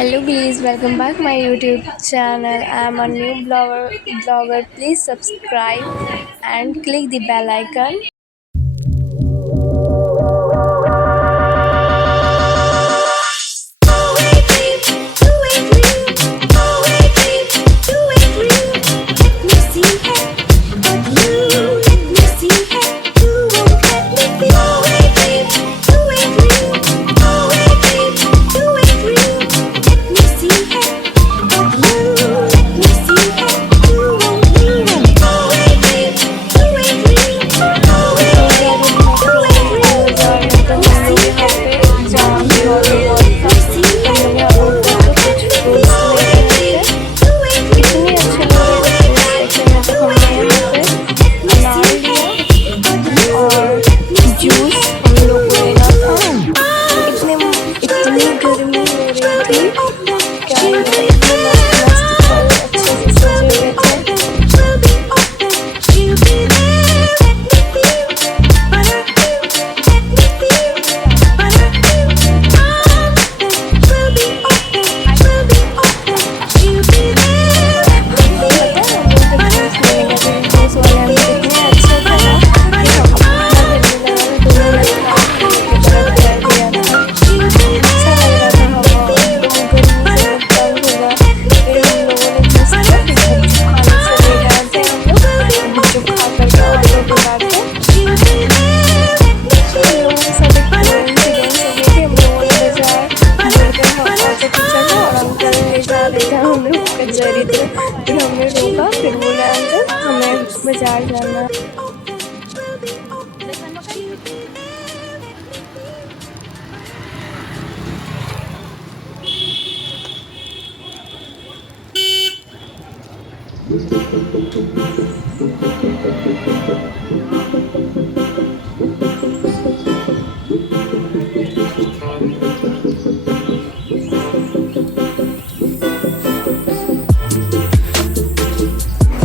Hello, please welcome back my YouTube channel. I am a new blogger. Please subscribe and click the bell icon. कचहरी थे, फिर हमने रोका, फिर बोला अंकल हमें बाजार जाना।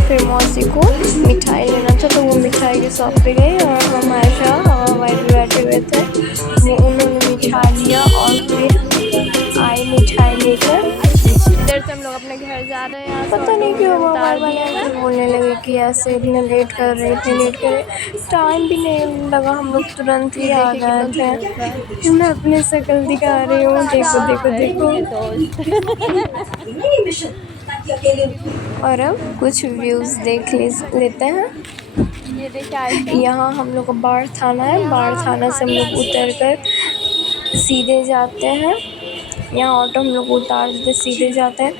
फिर मौसी को मिठाई लेना था तो वो मिठाई की शॉप पे गई और हम आयशा हवा वाइफ बैठे हुए थे। वो उन्होंने मिठाई लिया और फिर आई मिठाई लेकर। इधर से हम लोग अपने घर जा रहे हैं। पता नहीं क्यों वो बोलने लगे कि ऐसे इतने लेट कर रहे टाइम भी नहीं लगा, हम लोग तुरंत ही आ गए थे। मैं अपनी शक्ल दिखा रही हूँ, देखो देखो देखो। और अब कुछ व्यूज़ देख लेते हैं। ये देखिए यहाँ हम लोग का बाढ़ थाना है। बाढ़ थाना से हम लोग उतर कर सीधे जाते हैं। यहाँ ऑटो हम लोग उतार देते, सीधे जाते हैं।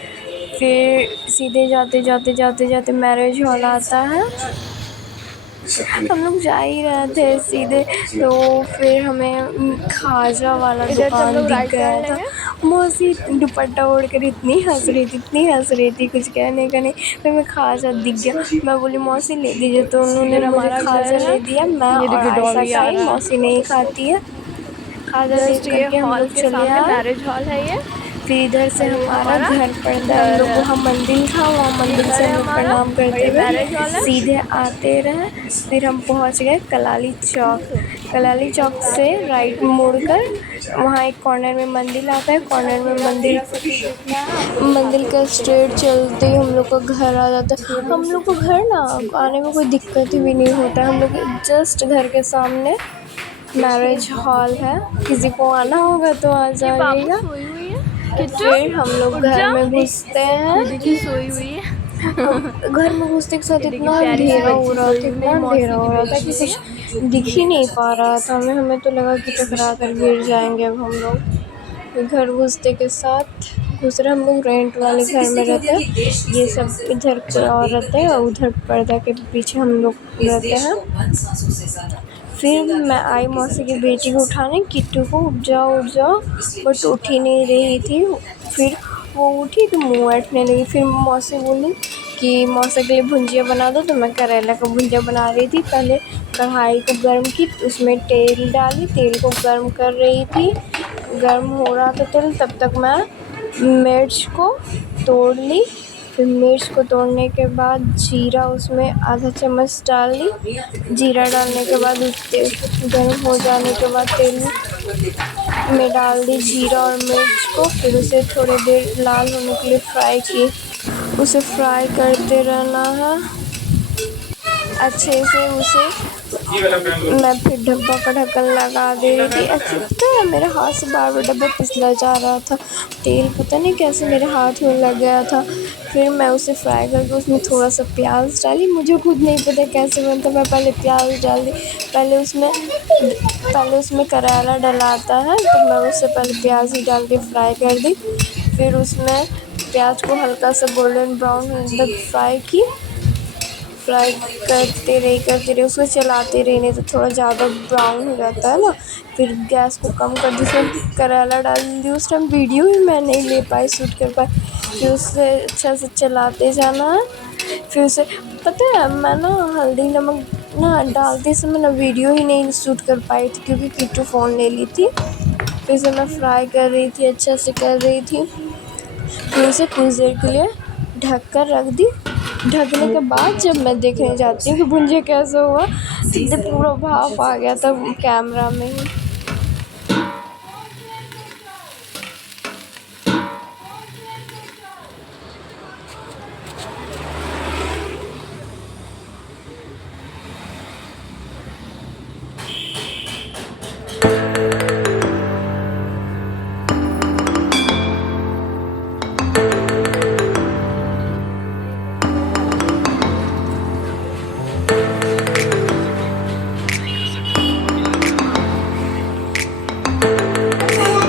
फिर सीधे जाते मैरिज हॉल आता है। हम लोग जा ही रहे थे सीधे, तो फिर हमें खाजा वाला दुकान दिख गया था। मौसी दुपट्टा ओढ़ कर इतनी हंस रही थी कुछ कहने का नहीं। फिर मैं खाजा दिख गया, मैं बोली मौसी ले दीजिए, तो उन्होंने मुझे खाजा ले दिया। मैं और आयशा खाई, मौसी नहीं खाती है। खाजा ले करके हम लोग चले आए। मैरिज हॉल है ये। फिर इधर से हमारा घर पड़ता है। हम लोग वहाँ मंदिर था, वहाँ मंदिर से हम लोग प्रणाम करते हुए सीधे आते रहे। फिर हम पहुँच गए कलाली चौक से राइट मुड़कर वहाँ एक कॉर्नर में मंदिर आता है। कॉर्नर में मंदिर का स्ट्रेट चलते ही हम लोग का घर आ जाता है। हम लोग को घर ना आने में कोई दिक्कत भी नहीं होता। हम लोग जस्ट घर के सामने मैरिज हॉल है। किसी को आना होगा तो आ जाइएगा। फिर हम लोग घर में घुसते हैं। घर में घुसते के साथ इतना अंधेरा हो रहा था कि कुछ दिख ही नहीं पा रहा था। हमें तो लगा कि टकरा कर गिर जाएंगे। अब हम लोग घर घुसते के साथ घुस रहे। हम लोग रेंट वाले घर में रहते हैं। ये सब इधर कोई और रहते हैं और उधर पर्दा के पीछे हम लोग रहते हैं। फिर मैं आई मौसी की बेटी को उठाने, किट्टू को उठ जाओ, बट उठ ही नहीं रही थी। फिर वो उठी तो मुँह ऐंठने लगी। फिर मौसी बोली कि मौसी के लिए भुंजिया बना दो, तो मैं करेला का भुंजिया बना रही थी। पहले कढ़ाई को गर्म की, उसमें तेल डाली, तेल को गर्म कर रही थी। गर्म हो रहा था तेल, तब तक मैं मिर्च को तोड़ ली। फिर मिर्च को तोड़ने के बाद जीरा उसमें आधा चम्मच डाल दी। जीरा डालने के बाद गर्म हो जाने के बाद तेल में में डाल दी जीरा और मिर्च को, फिर उसे थोड़ी देर लाल होने के लिए फ्राई की। उसे फ्राई करते रहना है अच्छे से। उसे मैं फिर डब्बा का ढक्कन लगा दे रही थी। अच्छा पता है मेरे हाथ से बार बार डब्बा फिसला जा रहा था, तेल पता नहीं कैसे मेरे हाथ में लग गया था। फिर मैं उसे फ्राई करके उसमें थोड़ा सा प्याज डाली, मुझे खुद नहीं पता कैसे बनता, मैं पहले प्याज डाल दी। पहले उसमें करेला डलाता है, तो मैं उससे पहले प्याज ही डाल के फ्राई कर दी। फिर उसमें प्याज को हल्का सा गोल्डन ब्राउन होने तक फ्राई करते रहे उसको चलाते रहे, नहीं तो थोड़ा ज़्यादा ब्राउन हो जाता है ना। फिर गैस को कम कर दी, उसमें करेला डाल दी। उस टाइम वीडियो भी मैं नहीं ले पाई, शूट कर पाई। फिर उससे अच्छा से चलाते जाना है। फिर उसे पता है मैं ना हल्दी नमक ना डालते समय ना वीडियो ही नहीं शूट कर पाई थी, क्योंकि किट्टू फ़ोन ले ली थी। फिर उसे मैं फ्राई कर रही थी, अच्छा से कर रही थी। फिर उसे कुछ देर के लिए ढक कर रख दी। ढकने के बाद जब मैं देखने जाती हूँ कि भुंजिया कैसा हुआ, तो पूरा भाप आ गया था कैमरा में ही।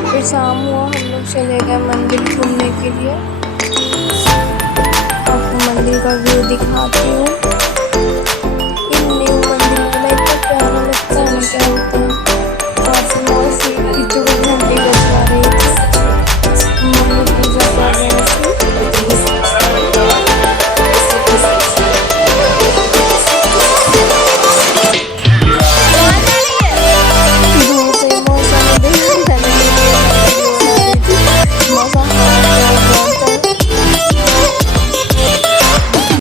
फिर शाम हुआ, हम लोग चले गए मंदिर घूमने के लिए। आपको मंदिर का व्यू दिखाती हूँ।